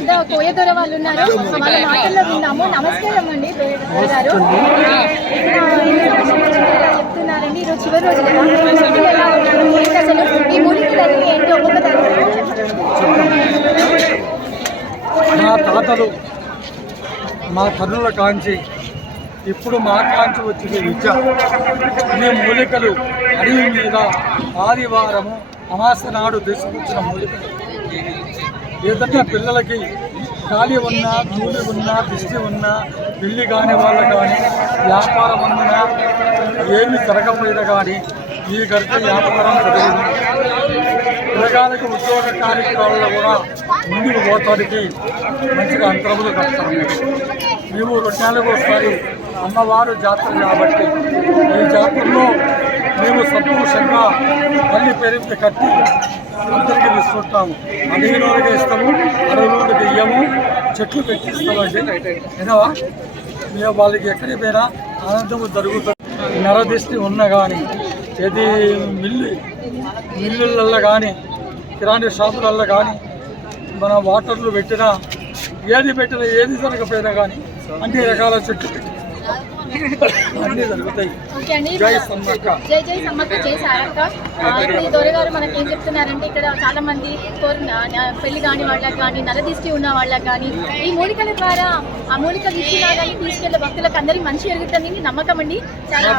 పెద్ద కోయదొర వాళ్ళు ఉన్నారు. వాళ్ళ మాటల్లో విన్నాము. నమస్కారం అండి గారు. చెప్తున్నారండి ఈరోజు చివరి రోజు అసలు ఈ మూలికలన్నీ ఏంటి ఒక్కొక్క మా తాతలు మా తల్లుల కాంచి ఇప్పుడు మా కాంచి వచ్చిన విద్య ఈ మూలికలు అడవి మీద ఆదివారము అమాస నాడు తీసుకొచ్చిన మూలికలు. ఏదన్నా పిల్లలకి ఖాళీ ఉన్నా కూలి ఉన్నా దిష్టి ఉన్నా పెళ్ళి కాని వాళ్ళు కానీ వ్యాపారం ఉన్నా ఏమి జరగకపోయినా కానీ ఈ గడిపి వ్యాపారం జరిగింది. పిల్లగాలకు ఉద్యోగ కార్యక్రమాల్లో కూడా ముందుకు పోతానికి మంచిగా అంతరములు కడతాము మేము రెండు నెలలకు ఒకసారి అమ్మవారు జాతర కాబట్టి ఈ సంతోషంగా తల్లి పేరు కట్టి అందరికీ తీసుకుంటాము. అడవిలోకి ఇస్తాము అడవిలోకి ఇయ్యము చెట్లు పెట్టిస్తామండి వినవా? మేము వాళ్ళకి ఎక్కడికి పోయినా ఆనందము జరుగుతుంది నరదిష్టి ఉన్న కానీ ఏది మిల్లు మిల్లులలో కానీ కిరాణా షాపులలో కానీ మన వాటర్లు పెట్టినా ఏది పెట్టినా ఏది జరగకపోయినా కానీ అన్ని రకాల చెట్లు పెట్టి అన్నీ జరుగుతాయి జై సమ్మక్క. జై జై సమ్మక్క జై సారక్క. ఆ, ఇప్పుడు ఈ దొరగారు మనకి ఏం చెప్తున్నారంటే ఇక్కడ చాలా మంది పెళ్ళి కాని వాళ్ళకి కానీ నలదిష్టి ఉన్న వాళ్ళకి కానీ ఈ మూలికల ద్వారా ఆ మూలికలు ఇచ్చినా కానీ తీసుకెళ్ళే భక్తులకు అందరికీ మంచి జరుగుతుంది నమ్మకం అండి. చాలా